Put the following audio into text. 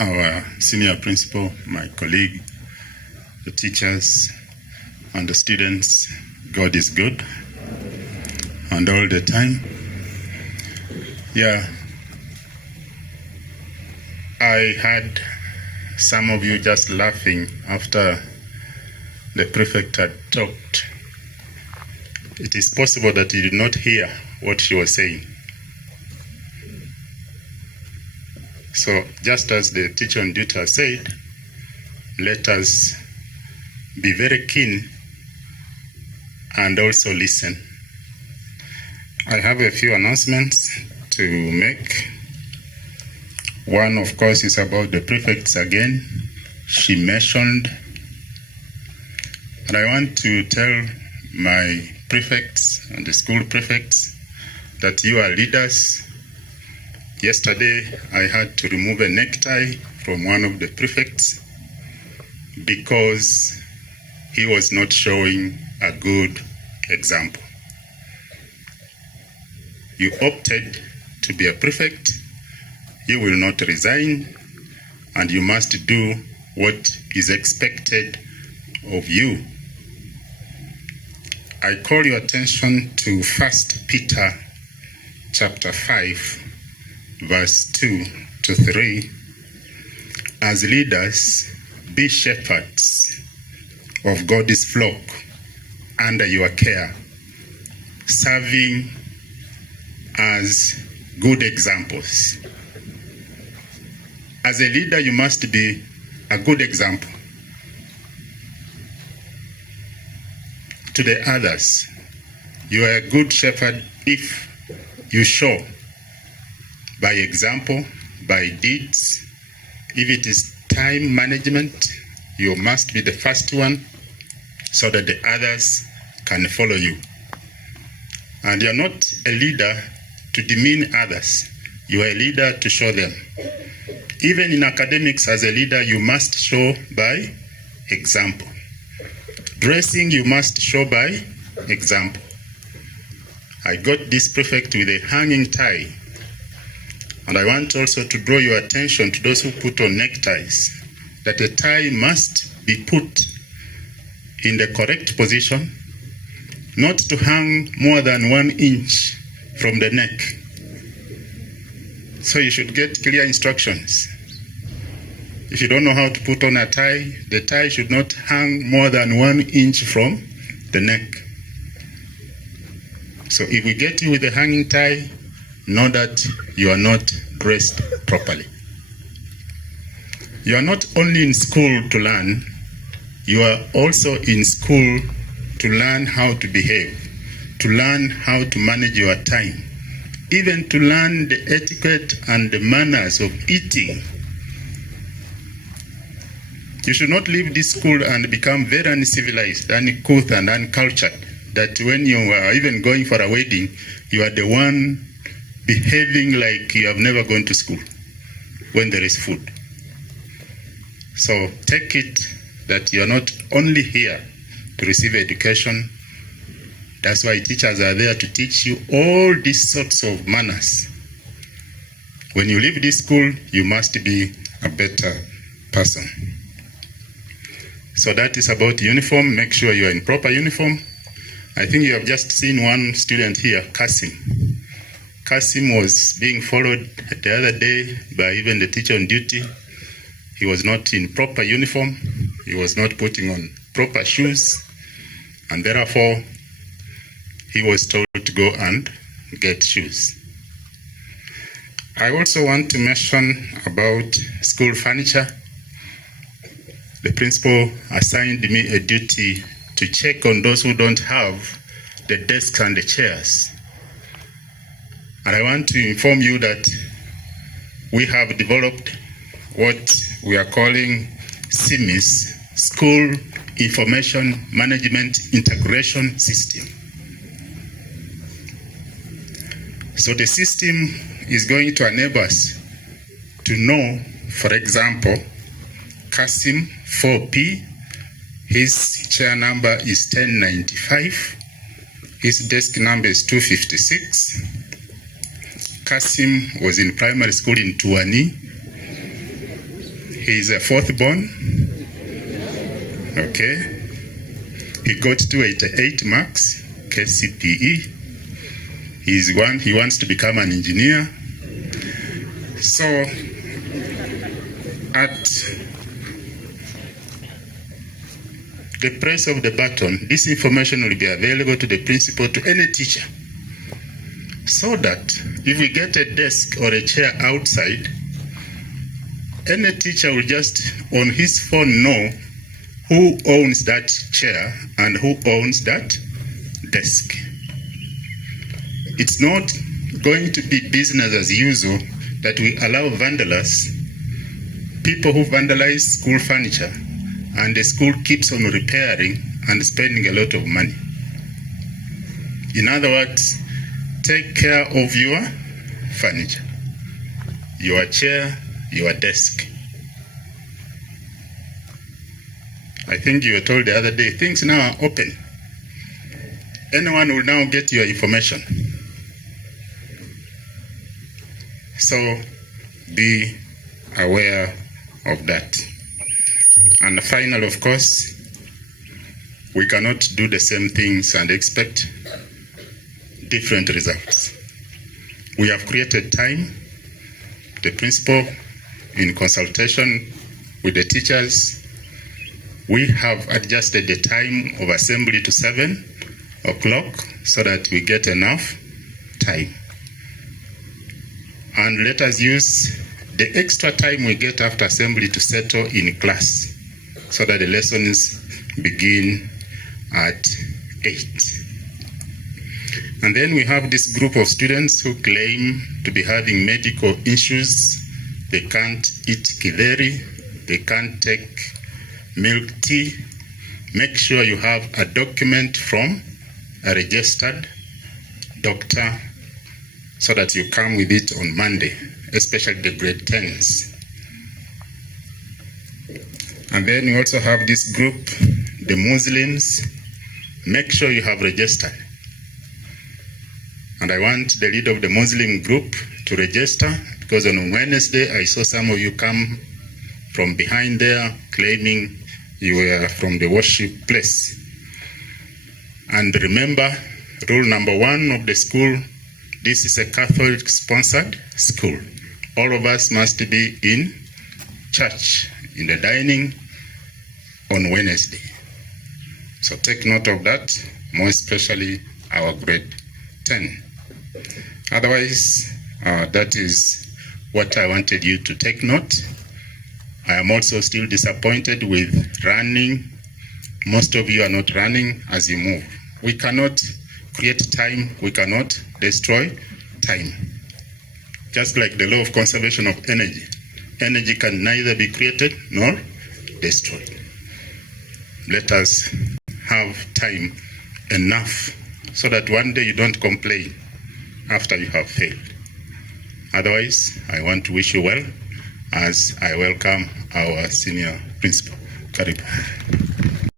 our senior principal, my colleague, the teachers, and the students. God is good, and all the time. Yeah, I had some of you just laughing after the prefect had talked. It is possible that you did not hear what she was saying. So, just as the teacher on duty has said, let us be very keen and also listen. I have a few announcements to make. One, of course, is about the prefects again. She mentioned, and I want to tell my prefects and the school prefects that you are leaders. Yesterday, I had to remove a necktie from one of the prefects because he was not showing a good example. You opted to be a prefect, you will not resign, and you must do what is expected of you. I call your attention to 1 Peter chapter 5, verse 2 to 3. As leaders, be shepherds of God's flock under your care, serving as good examples. As a leader, you must be a good example to the others. You are a good shepherd if you show by example, by deeds. If it is time management, you must be the first one so that the others can follow you. And you're not a leader to demean others. You are a leader to show them. Even in academics, as a leader, you must show by example. Dressing, you must show by example. I got this prefect with a hanging tie. And I want also to draw your attention to those who put on neckties, that a tie must be put in the correct position, not to hang more than 1 inch from the neck. So you should get clear instructions. If you don't know how to put on a tie, the tie should not hang more than 1 inch from the neck. So if we get you with a hanging tie, know that you are not dressed properly. You are not only in school to learn, you are also in school to learn how to behave, to learn how to manage your time, even to learn the etiquette and the manners of eating. You should not leave this school and become very uncivilized, uncouth and uncultured, that when you are even going for a wedding, you are the one behaving like you have never gone to school when there is food. So take it that you are not only here to receive education. That's why teachers are there to teach you all these sorts of manners. When you leave this school, you must be a better person. So that is about uniform. Make sure you are in proper uniform. I think you have just seen one student here, Kasim. Kasim was being followed the other day by even the teacher on duty. He was not in proper uniform. He was not putting on proper shoes. And therefore, he was told to go and get shoes. I also want to mention about school furniture. The principal assigned me a duty to check on those who don't have the desks and the chairs. And I want to inform you that we have developed what we are calling SIMIS, School Information Management Integration System. So the system is going to enable us to know, for example, Kasim 4P, his chair number is 1095, his desk number is 256. Kasim was in primary school in Tuani. He is a fourth born. Okay. He got 288 marks, KCPE. He wants to become an engineer. So, at the press of the button, this information will be available to the principal, to any teacher, so that if we get a desk or a chair outside, any teacher will just on his phone know who owns that chair and who owns that desk. It's not going to be business as usual that we allow vandals, people who vandalize school furniture, and the school keeps on repairing and spending a lot of money. In other words, take care of your furniture, your chair, your desk. I think you were told the other day, things now are open. Anyone will now get your information. So be aware of that. And final, of course, we cannot do the same things and expect different results. We have created time. The principal, in consultation with the teachers, we have adjusted the time of assembly to 7 o'clock so that we get enough time. And let us use the extra time we get after assembly to settle in class so that the lessons begin at 8. And then we have this group of students who claim to be having medical issues. They can't eat kidheri, they can't take milk tea. Make sure you have a document from a registered doctor so that you come with it on Monday, especially the grade 10s. And then we also have this group, the Muslims. Make sure you have registered. And I want the leader of the Muslim group to register, because on Wednesday I saw some of you come from behind there claiming you were from the worship place. And remember, rule number 1 of the school, this is a Catholic-sponsored school. All of us must be in church, in the dining on Wednesday. So take note of that, more especially our grade 10. Otherwise, that is what I wanted you to take note. I am also still disappointed with running. Most of you are not running as you move. We cannot create time, we cannot destroy time. Just like the law of conservation of energy. Energy can neither be created nor destroyed. Let us have time enough so that one day you don't complain after you have failed. Otherwise, I want to wish you well as I welcome our senior principal. Karibu.